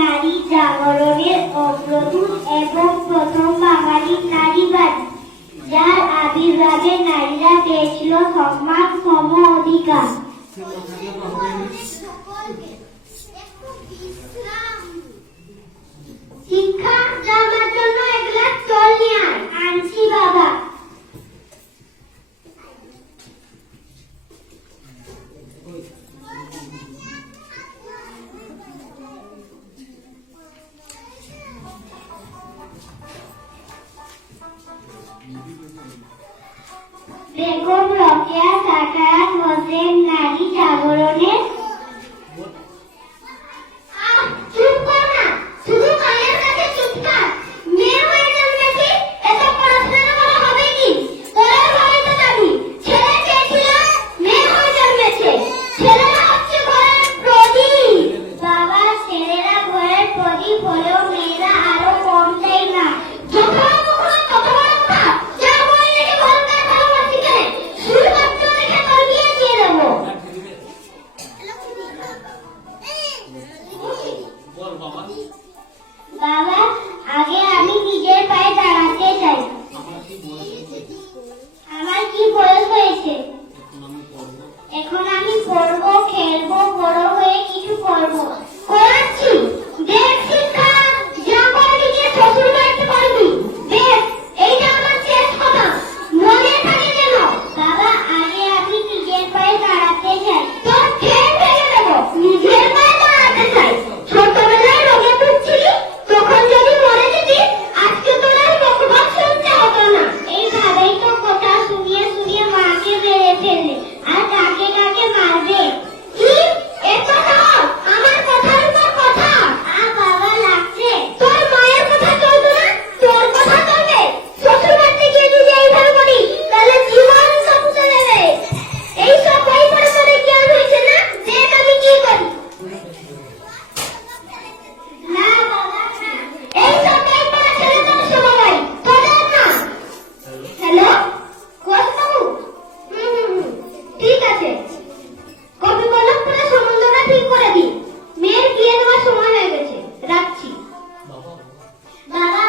নারী জাগরণের অগ্রদূত এবং প্রথম বাঙালি নারীবাদী, যার আবির্ভাবে নারীরা পেয়েছিল সম্মান, সম অধিকার। শিক্ষা জানার জন্য এক গ্লাস জল নিয়ে আয়। আনছি বাবা। বেগম রোকেয়া সাখাওয়াত হোসেন নারী জাগরণের বাবা, আগে আমি নিজের পায়ে দাঁড়াতে চাই। আমার কি বয়স হয়েছে? এখন আমি পড়বো, খেলবো, বড় হয়ে কিছু করবো। করাচ্ছি। দেখ শিক্ষা, যা করবি গিয়ে শ্বশুর বাড়িতে করবি। দেখ, এইটা আমার শেষ কথা, মনে থাকে যেন। বাবা, আগে আমি নিজের পায়ে দাঁড়াতে চাই। তোর ঠ্যাং ভেঙে দেবো। নিজের পায়ে দাঁড়াতে চাই। ছোটবেলায় রোগে ভুগছিলি, তখন যদি মরে যেতি, আজকে তোর আর বকবক শুনতে হতো না। এইভাবেই তো কথা শুনিয়ে শুনিয়ে মাকে মেরে ফেললে, আর কাকে কাকে মারবে? কি এত সাহস? আমার কথার উপর কথা? বাবা, লাগছে। তোর মায়ের কথা চলতো না, তোর কথা চলবে? শ্বশুর বাড়িতে গিয়ে যদি এইভাবে করি, তাহলে জীবন সব চলে যাবে। এইসব বই পড়ে পড়ে জ্ঞান হয়েছে না? দেখ আমি কি করি। না বাবা, এইসব বই পড়া ছেলেদের সময় তোদের না। হ্যালো, কোচ বাবু? ঠিক আছে, কবি বলক পুরো সম্বন্ধটা ঠিক করে দিন। মেয়ের বিয়ে দেওয়ার সময় হয়ে গেছে, রাখছি। বাবা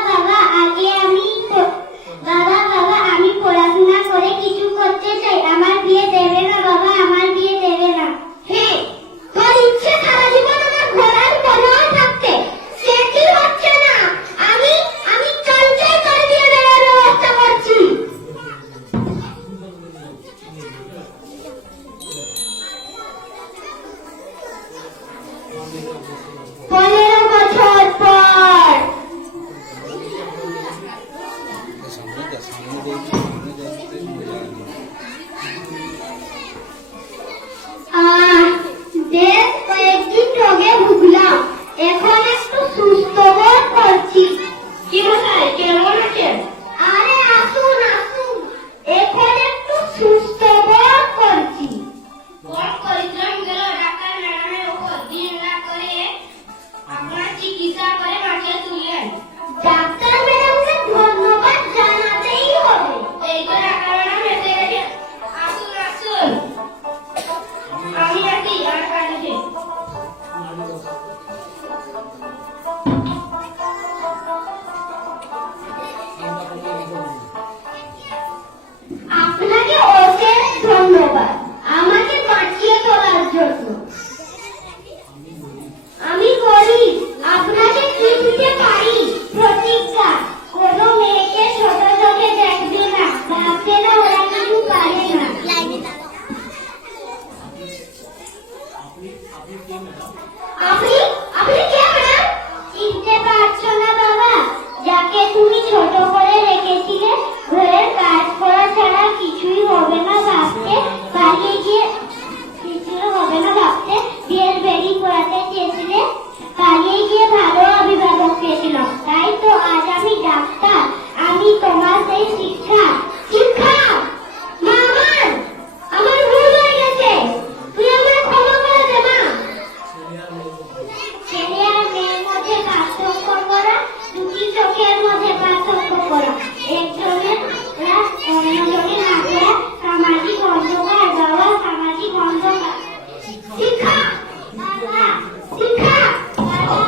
বাবা, আমি পড়াশোনা করে কিছু করতে চাই। আমার বিয়ে দেবে না বাবা, আমার বিয়ে দেবে না। হ্যাঁ, তোর ইচ্ছে সারা জীবন আমার ঘোড়ার বনোয়ার থাকতে, সেটি হচ্ছে না। আমি আমি কালকেই তোর বিয়ে দেওয়ার ব্যবস্থা করছি। 15 বছর পর। বেশ কয়েকদিন রোগে ভুগলাম, এখন একটু সুস্থ বোধ করছি। কি মশাই, কেমন আছেন? আরে আসুন আসুন, এখন একটু সুস্থ বোধ করছি। বড় পরিশ্রম গেল ডাক্তার ম্যাডামের উপর, দিন রাত করে আপনার চিকিৎসা করে বাঁচিয়ে তুললেন। ডাক্তার ম্যাডামকে ধন্যবাদ জানাতেই হবে। এই তো ডাক্তার ম্যাডাম এসে গেছেন। আসুন আসুন, আমি আছি আর কাছে। আপনাকে অশেষ ধন্যবাদ আমাকে বাঁচিয়ে তোলার জন্য। আমি বলি, আপনাকে কি দিতে পারি? প্রতিজ্ঞা, কোনো মেয়েকে ছোট চোখে দেখবে না, ভাববে না ওরা কিছু পারে না। আপনি আপনি কে ম্যাডাম? চিনতে পারছো না বাবা? যাকে তুমি ছোট করে রেখেছিলে, ঘরের কাজ করা ছাড়া কিছুই হবে না ভাবতে, পালিয়ে গিয়ে কিছুই হবে না ভাবতে বিয়ের বেড়ি পড়াতে চেয়েছিলে, পালিয়ে গিয়ে ভালো অভিভাবক পেয়েছিলাম। তাই তো আজ আমি ডাক্তার। আমি তোমার সেই শিক্ষা শিক্ষা মা, আমার ভুল হয়ে গেছে, তুই আমায় ক্ষমা করে দে মা। ছেলে আর মেয়ের মধ্যে পার্থক্য করা, দুটি চোখের মধ্যে পার্থক্য করা, একজনের অন্যজনের না করা সামাজিক অন্ধকার। বাবা, সামাজিক অন্ধকার। শিক্ষা বাবা, শিক্ষা বাবা।